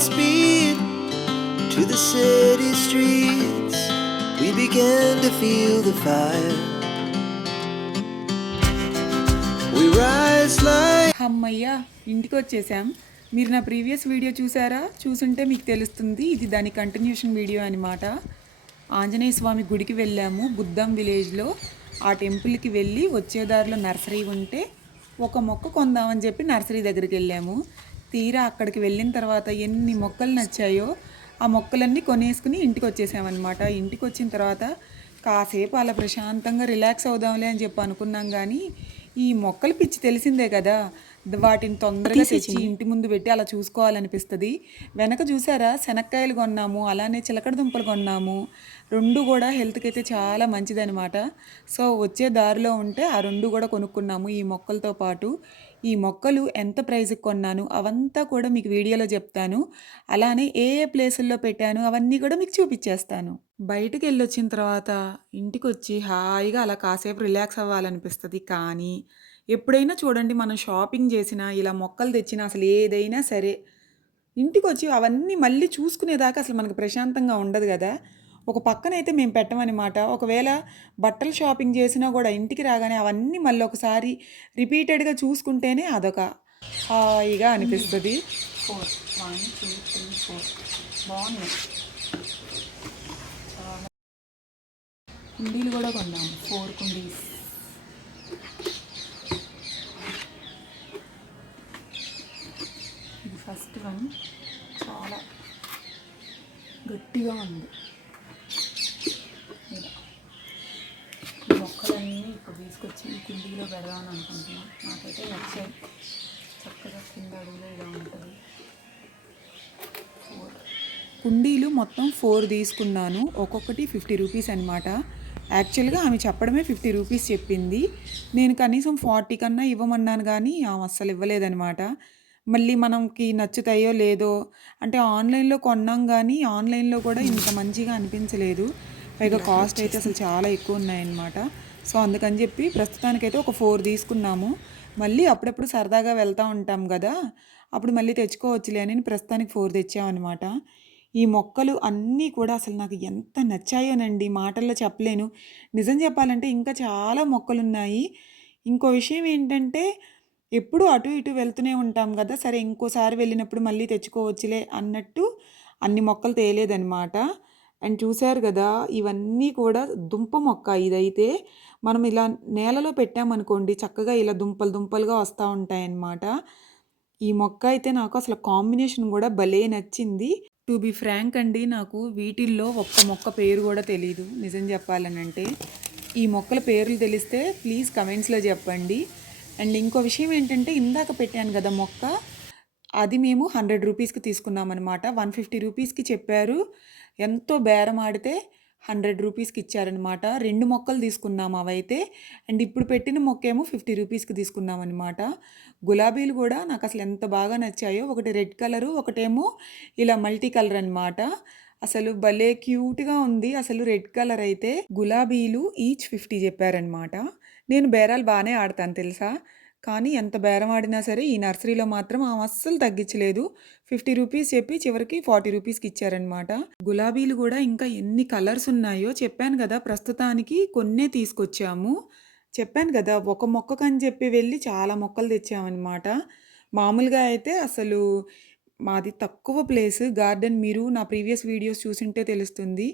speed to the city streets. We began to feel the fire. We rise like అమ్మయ్య ఇంటికి వచ్చేసాం. మీరు నా ప్రీవియస్ వీడియో చూసారా? చూసుంటే మీకు తెలుస్తుంది. ఇది దాని కంటిన్యూషన్ వీడియో అనమాట. ఆంజనేయ స్వామి గుడికి వెళ్ళాము బుద్ధం విలేజ్లో. ఆ టెంపుల్కి వెళ్ళి వచ్చేదారిలో నర్సరీ ఉంటే ఒక మొక్క కొందామని చెప్పి నర్సరీ దగ్గరికి వెళ్ళాము. తీరా అక్కడికి వెళ్ళిన తర్వాత ఎన్ని మొక్కలు నచ్చాయో ఆ మొక్కలన్నీ కొనేసుకుని ఇంటికి వచ్చేసామన్నమాట. ఇంటికి వచ్చిన తర్వాత కాసేపు అలా ప్రశాంతంగా రిలాక్స్ అవుదాంలే అని చెప్పి అనుకున్నాం. కానీ ఈ మొక్కలు పిచ్చి తెలిసిందే కదా, వాటిని తొందరగా తెచ్చి ఇంటి ముందు పెట్టి అలా చూసుకోవాలనిపిస్తుంది. వెనక చూసారా, శనక్కాయలు కొన్నాము, అలానే చిలకడ దుంపలు కొన్నాము. రెండు కూడా హెల్త్కి అయితే చాలా మంచిదనమాట. సో వచ్చే దారిలో ఉంటే ఆ రెండు కూడా కొనుక్కున్నాము ఈ మొక్కలతో పాటు. ఈ మొక్కలు ఎంత ప్రైజ్కి కొన్నాను అవంతా కూడా మీకు వీడియోలో చెప్తాను. అలానే ఏ ఏ ప్లేసుల్లో పెట్టాను అవన్నీ కూడా మీకు చూపించేస్తాను. బయటికి వెళ్ళొచ్చిన తర్వాత ఇంటికి వచ్చి హాయిగా అలా కాసేపు రిలాక్స్ అవ్వాలనిపిస్తుంది. కానీ ఎప్పుడైనా చూడండి, మనం షాపింగ్ చేసినా ఇలా మొక్కలు తెచ్చినా అసలు ఏదైనా సరే ఇంటికి వచ్చి అవన్నీ మళ్ళీ చూసుకునేదాకా అసలు మనకు ప్రశాంతంగా ఉండదు కదా. ఒక పక్కనైతే మేము పెట్టమన్నమాట. ఒకవేళ బట్టలు షాపింగ్ చేసినా కూడా ఇంటికి రాగానే అవన్నీ మళ్ళీ ఒకసారి రిపీటెడ్గా చూసుకుంటేనే అదొక హాయిగా అనిపిస్తుంది. 4 1 2 3 4 బాగున్నాయి. కుండీలు కూడా కొన్నాము, 4 కుండీస్. ఇది ఫస్ట్ వన్, చాలా గట్టిగా ఉంది. ఈ మొక్కలన్నీ ఇప్పుడు తీసుకొచ్చి ఈ కుండీలో పెడదామని అనుకుంటున్నాం. నాకైతే నచ్చాయి. చక్కగా కింద అడుగులో ఇలా ఉంటుంది. 4 కుండీలు మొత్తం 4 తీసుకున్నాను. ఒక్కొక్కటి 50 రూపీస్ అనమాట. యాక్చువల్గా ఆమె చెప్పడమే 50 రూపీస్ చెప్పింది. నేను కనీసం 40 కన్నా ఇవ్వమన్నాను కానీ ఆమె అస్సలు ఇవ్వలేదనమాట. మళ్ళీ మనకి నచ్చుతాయో లేదో అంటే ఆన్లైన్లో కొన్నాం, కానీ ఆన్లైన్లో కూడా ఇంత మంచిగా అనిపించలేదు. పైగా కాస్ట్ అయితే అసలు చాలా ఎక్కువ ఉన్నాయన్నమాట. సో అందుకని చెప్పి ప్రస్తుతానికైతే ఒక 4 తీసుకున్నాము. మళ్ళీ అప్పుడప్పుడు సరదాగా వెళ్తూ ఉంటాం కదా, అప్పుడు మళ్ళీ తెచ్చుకోవచ్చులే అని ప్రస్తుతానికి 4 తెచ్చామన్నమాట. ఈ మొక్కలు అన్నీ కూడా అసలు నాకు ఎంత నచ్చాయోనండి, మాటల్లో చెప్పలేను. నిజం చెప్పాలంటే ఇంకా చాలా మొక్కలున్నాయి. ఇంకో విషయం ఏంటంటే, ఎప్పుడు అటు ఇటు వెళ్తూనే ఉంటాం కదా, సరే ఇంకోసారి వెళ్ళినప్పుడు మళ్ళీ తెచ్చుకోవచ్చులే అన్నట్టు అన్ని మొక్కలు తేలేదనమాట. అండ్ చూశారు కదా, ఇవన్నీ కూడా దుంప మొక్క. ఇదైతే మనం ఇలా నేలలో పెట్టామనుకోండి చక్కగా ఇలా దుంపలు దుంపలుగా వస్తూ ఉంటాయన్నమాట. ఈ మొక్క అయితే నాకు అసలు కాంబినేషన్ కూడా భలే నచ్చింది. టు బి ఫ్రాంక్ అండి, నాకు వీటిల్లో ఒక్క మొక్క పేరు కూడా తెలీదు నిజం చెప్పాలనంటే. ఈ మొక్కల పేర్లు తెలిస్తే ప్లీజ్ కమెంట్స్లో చెప్పండి. అండ్ ఇంకో విషయం ఏంటంటే, ఇందాక పెట్టాను కదా మొక్క, అది మేము 100 రూపీస్కి తీసుకున్నామన్నమాట. 150 రూపీస్కి చెప్పారు. ఎంతో బేరం ఆడితే 100 రూపీస్కి ఇచ్చారనమాట. 2 మొక్కలు తీసుకున్నాము అవైతే. అండ్ ఇప్పుడు పెట్టిన మొక్క ఏమో 50 రూపీస్కి తీసుకున్నామన్నమాట. గులాబీలు కూడా నాకు అసలు ఎంత బాగా నచ్చాయో. ఒకటి రెడ్ కలరు, ఒకటేమో ఇలా మల్టీ కలర్ అనమాట. అసలు భలే క్యూట్గా ఉంది. అసలు రెడ్ కలర్ అయితే గులాబీలు ఈచ్ 50 చెప్పారనమాట. నేను బేరాలు బాగానే ఆడతాను తెలుసా, కానీ ఎంత బేరం ఆడినా సరే ఈ నర్సరీలో మాత్రం ఆమె అస్సలు తగ్గించలేదు. 50 రూపీస్ చెప్పి చివరికి 40 రూపీస్కి ఇచ్చారనమాట. గులాబీలు కూడా ఇంకా ఎన్ని కలర్స్ ఉన్నాయో చెప్పాను కదా, ప్రస్తుతానికి కొన్నే తీసుకొచ్చాము. చెప్పాను కదా, ఒక మొక్కకని చెప్పి వెళ్ళి చాలా మొక్కలు తెచ్చామన్నమాట. మామూలుగా అయితే అసలు మాది తక్కువ ప్లేస్ గార్డెన్. మీరు నా ప్రీవియస్ వీడియోస్ చూసింటే తెలుస్తుంది.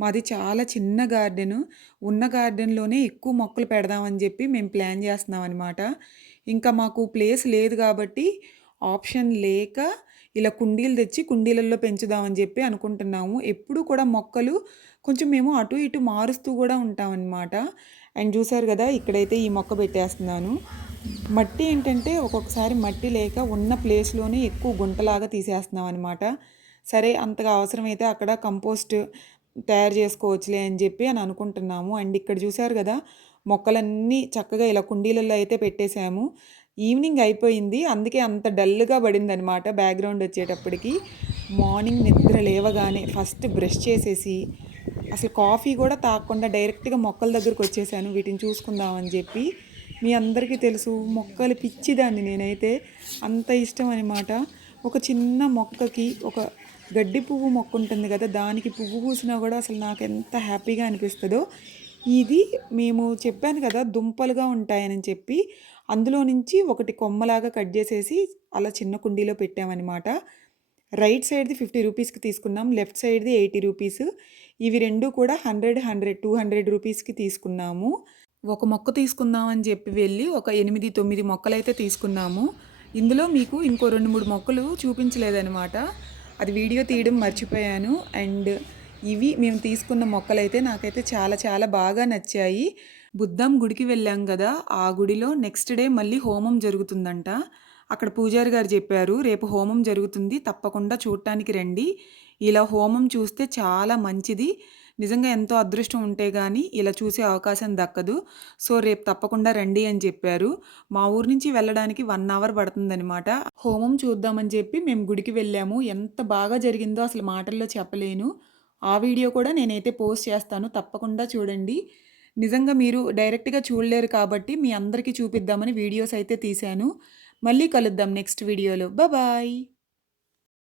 మాది చాలా చిన్న గార్డెను. ఉన్న గార్డెన్లోనే ఎక్కువ మొక్కలు పెడదామని చెప్పి మేము ప్లాన్ చేస్తున్నాం అనమాట. ఇంకా మాకు ప్లేస్ లేదు కాబట్టి ఆప్షన్ లేక ఇలా కుండీలు తెచ్చి కుండీలలో పెంచుదామని చెప్పి అనుకుంటున్నాము. ఎప్పుడు కూడా మొక్కలు కొంచెం మేము అటు ఇటు మారుస్తూ కూడా ఉంటామన్నమాట. అండ్ చూసారు కదా, ఇక్కడైతే ఈ మొక్క పెట్టేస్తున్నాను. మట్టి ఏంటంటే ఒక్కొక్కసారి మట్టి లేక ఉన్న ప్లేస్లోనే ఎక్కువ గుంటలాగా తీసేస్తున్నాం అనమాట. సరే అంతగా అవసరమైతే అక్కడ కంపోస్ట్ తయారు చేసుకోవచ్చులే అని చెప్పి అనుకుంటున్నాము. అండ్ ఇక్కడ చూసారు కదా, మొక్కలన్నీ చక్కగా ఇలా కుండీలలో అయితే పెట్టేశాము. ఈవినింగ్ అయిపోయింది, అందుకే అంత డల్గా పడింది అనమాట బ్యాక్గ్రౌండ్ వచ్చేటప్పటికి. మార్నింగ్ నిద్ర లేవగానే ఫస్ట్ బ్రష్ చేసేసి అసలు కాఫీ కూడా తాగకుండా డైరెక్ట్గా మొక్కల దగ్గరకు వచ్చేసాను వీటిని చూసుకుందామని చెప్పి. మీ అందరికీ తెలుసు మొక్కలు పిచ్చిదాన్ని నేనైతే, అంత ఇష్టం అనమాట. ఒక చిన్న మొక్కకి ఒక గడ్డి పువ్వు మొక్క ఉంటుంది కదా, దానికి పువ్వు పూసినా కూడా అసలు నాకు ఎంత హ్యాపీగా అనిపిస్తుందో. ఇది మేము చెప్పాను కదా దుంపలుగా ఉంటాయని చెప్పి, అందులో నుంచి ఒకటి కొమ్మలాగా కట్ చేసేసి అలా చిన్న కుండీలో పెట్టామన్నమాట. రైట్ సైడ్ది 50 రూపీస్కి తీసుకున్నాం, లెఫ్ట్ సైడ్ది 80 రూపీస్. ఇవి రెండు కూడా 100, 100, 200 రూపీస్కి తీసుకున్నాము. ఒక మొక్క తీసుకుందామని చెప్పి వెళ్ళి ఒక 8, 9 మొక్కలైతే తీసుకున్నాము. ఇందులో మీకు ఇంకో 2, 3 మొక్కలు చూపించలేదనమాట. అది వీడియో తీయడం మర్చిపోయాను. అండ్ ఇవి మేము తీసుకున్న మొక్కలైతే నాకైతే చాలా చాలా బాగా నచ్చాయి. బుద్ధం గుడికి వెళ్ళాం కదా, ఆ గుడిలో నెక్స్ట్ డే మళ్ళీ హోమం జరుగుతుందంట. అక్కడ పూజారి గారు చెప్పారు, రేపు హోమం జరుగుతుంది, తప్పకుండా చూడటానికి రండి. ఇలా హోమం చూస్తే చాలా మంచిది. నిజంగా ఎంతో అదృష్టం ఉంటే గానీ ఇలా చూసే అవకాశం దక్కదు. సో రేపు తప్పకుండా రండి అని చెప్పారు. మా ఊరు నుంచి వెళ్ళడానికి 1 అవర్ పడుతుందనమాట. హోమం చూద్దామని చెప్పి మేము గుడికి వెళ్ళాము. ఎంత బాగా జరిగిందో అసలు మాటల్లో చెప్పలేను. ఆ వీడియో కూడా నేనైతే పోస్ట్ చేస్తాను, తప్పకుండా చూడండి. నిజంగా మీరు డైరెక్ట్‌గా చూడలేరు కాబట్టి మీ అందరికీ చూపిద్దామని వీడియోస్ అయితే తీశాను. మళ్ళీ కలుద్దాం నెక్స్ట్ వీడియోలో. బాయ్.